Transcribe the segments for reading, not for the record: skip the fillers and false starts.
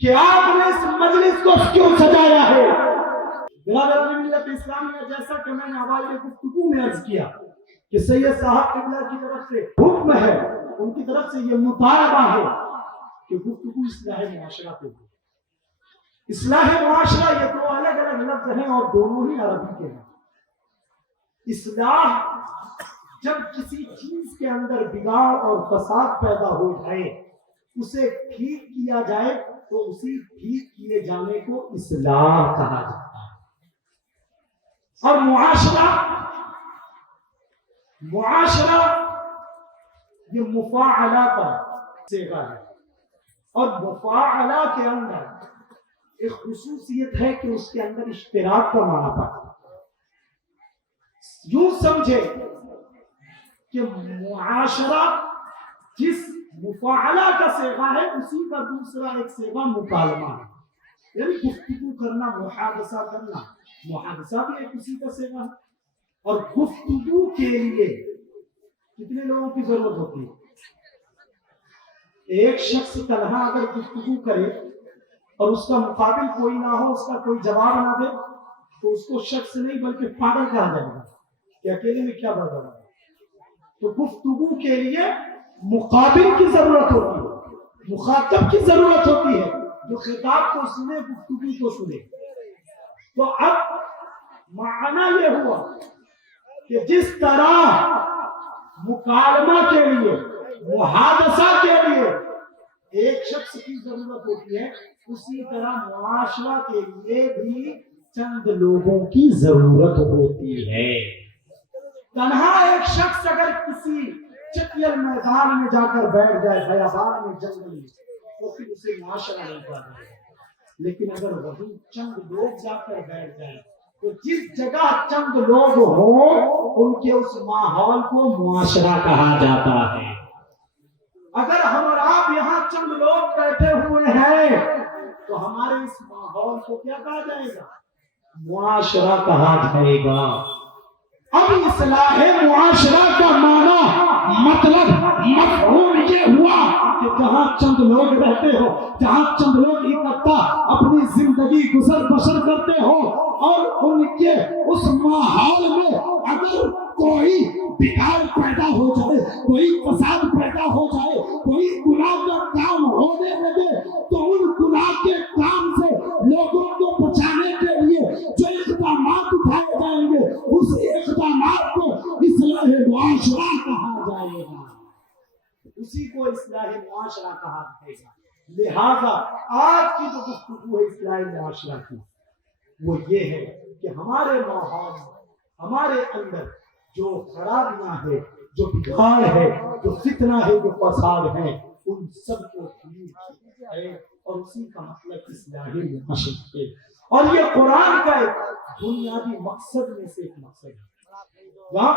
کہ آپ نے اس مجلس کو کیوں سجایا ہے؟ برادران ملت اسلامیہ، جیسا کہ میں نے حوالے گفتگو میں عرض کیا کہ سید صاحب قبلہ کی طرف سے حکم ہے، ان کی طرف سے یہ مطالبہ ہے کہ گفتگو اصلاح معاشرہ پہ ہو۔ اصلاح معاشرہ یہ دو الگ الگ لفظ ہیں اور دونوں ہی عربی کے ہیں۔ اصلاح جب کسی چیز کے اندر بگاڑ اور فساد پیدا ہو جائے، اسے ٹھیک کیا جائے تو اسی ٹھیک کیے جانے کو اصلاح کہا جاتا ہے۔ اور معاشرہ یہ مفاعلہ کا صیغہ ہے، اور مفاعلہ کے اندر ایک خصوصیت ہے کہ اس کے اندر اشتراک کا معنی پاتا ہے۔ یوں سمجھے کہ معاشرہ جس مفاعلہ کا صیغہ ہے اسی کا دوسرا ایک صیغہ مکالمہ ہے، یعنی گفتگو کرنا، محادثہ کرنا۔ محادثہ بھی ایک اسی کا صیغہ ہے۔ اور گفتگو کے لیے کتنے لوگوں کی ضرورت ہوتی ہے؟ ایک شخص تنہا اگر گفتگو کرے اور اس کا مقابل کوئی نہ ہو، اس کا کوئی جواب نہ دے، تو اس کو شخص نہیں بلکہ پاگل کہا جائے گا کہ اکیلے میں کیا بڑھ رہا ہے۔ تو گفتگو کے لیے مقابل کی ضرورت ہوتی ہے، مخاطب کی ضرورت ہوتی ہے جو خطاب کو سنے، گفتگو کو سنے۔ تو اب معنی یہ ہوا کہ جس طرح مکالمہ کے لیے، محادثہ کے لیے ایک شخص کی ضرورت ہوتی ہے، اسی طرح معاشرہ کے لیے بھی چند لوگوں کی ضرورت ہوتی ہے۔ تنہا ایک شخص اگر کسی چکیل میدان میں جا کر بیٹھ جائے، بیابان میں، جنگل میں، تو پھر اسے معاشرہ نہیں پاتا ہے۔ لیکن اگر وہی چند لوگ جا کر بیٹھ جائیں تو جس جگہ چند لوگ ہوں ان کے اس ماحول کو معاشرہ کہا جاتا ہے۔ اگر ہم اور آپ یہاں چند لوگ بیٹھے ہوئے ہیں تو ہمارے اس ماحول کو کیا کہا جائے گا؟ معاشرہ کہا جائے گا۔ اب اصلاح معاشرہ کا معنی، مطلب، مفہوم یہ ہوا کہ جہاں چند لوگ رہتے ہو، جہاں چند لوگ اکٹھا اپنی زندگی گزر بسر کرتے ہو، اور ان کے اس ماحول میں اگر کوئی بگاڑ پیدا ہو جائے، کوئی فساد پیدا ہو جائے، کوئی گناہ کا کام ہونے لگے، تو ان گناہ کے کام سے لوگوں کو بچانے کے لیے جو اقدامات اٹھائے جائیں گے، اس اقدامات کو اصلاح معاشرہ کہا جائے گا، اسی کو اصلاح معاشرہ کہا جائے گا۔ لہذا آج کی جو گفتگو ہے اصلاح معاشرہ کی، وہ یہ ہے کہ ہمارے ماحول میں، ہمارے اندر جو خرابیاں ہے، جو بگاڑ ہے، جو فتنہ ہے، جو فساد ہے، ان سب کو ٹھیک ہے، اور اسی کا مطلب اصلاح معاشرہ ہے۔ اور یہ قرآن کا ایک بنیادی مقصد میں سے ایک مقصد ہے۔ یہاں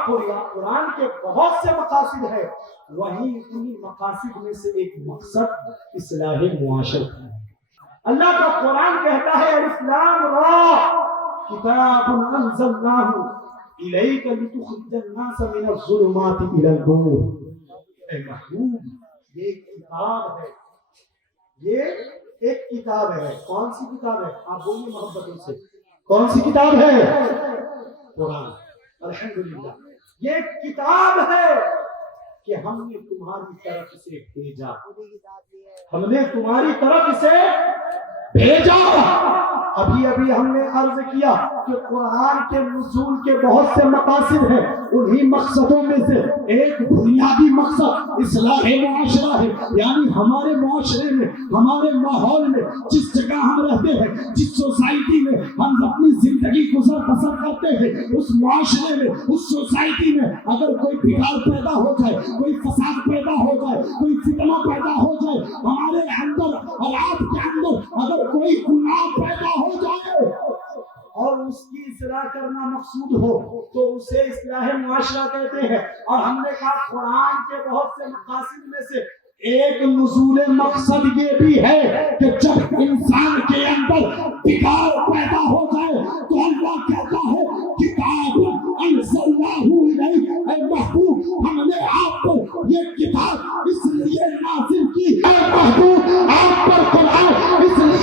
قرآن کے بہت سے مقاصد ہیں، وہیں انہی مقاصد میں سے ایک مقصد اصلاح معاشرہ ہے۔ اللہ کا قرآن کہتا ہے الف لام را کتاب انزلناہ الیک لتخرج الناس من الظلمات الی النور۔ اے محبوب، یہ ایک کتاب ہے، یہ ایک کتاب ہے۔ کون سی کتاب ہے؟ آپ بولیے محبتوں سے، کون سی کتاب ہے؟ قرآن۔ الحمدللہ، یہ ایک کتاب ہے کہ ہم نے تمہاری طرف سے بھیجا، ہم نے تمہاری طرف سے بھیجا۔ ابھی ہم نے عرض کیا کہ قرآن کے نزول کے بہت سے مقاصد ہیں، انہی مقصدوں میں سے ایک بنیادی مقصد اصلاح معاشرہ ہے، یعنی ہمارے معاشرے میں، ہمارے ماحول میں، جس جگہ ہم رہتے ہیں، جس سوسائٹی میں ہم اپنی زندگی گزر بسر کرتے ہیں، اس معاشرے میں، اس سوسائٹی میں اگر کوئی بگاڑ پیدا ہو جائے، کوئی فساد پیدا ہو جائے، کوئی فتنہ پیدا ہو جائے، ہمارے اندر اور آپ کے اندر اگر کوئی گناہ پیدا ہو جائے اور اس کی اصلاح کرنا مقصود ہو تو اسے اصلاح معاشرہ کہتے ہیں۔ اور ہم نے کہا قرآن کے بہت سے مقاصد میں سے ایک نزول مقصد یہ بھی ہے کہ جب انسان کے اندر بگاڑ پیدا ہو جائے تو اللہ کہتا ہے کتاب انزلناہ الیک، اے محبوب ہم نے آپ پر یہ کتاب اس لیے نازل کی، اے محبوب آپ پر قرآن اس لیے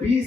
20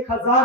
1000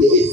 30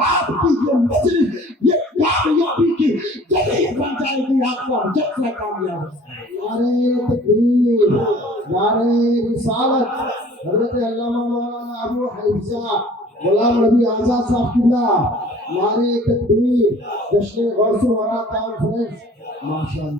آپ کی یہ مجلس یہ کامیابی کی جگہ بن جائے گی. آپ کا جلسہ کامیاب ہے. نعرہ تکبیر، نعرہ رسالت. حضرت علامہ مولانا ابو حفصہ غلام نبی آزاد صاحب قبلہ، نعرہ تکبیر. جشن غوث الورا کانفرنس. ماشاءاللہ.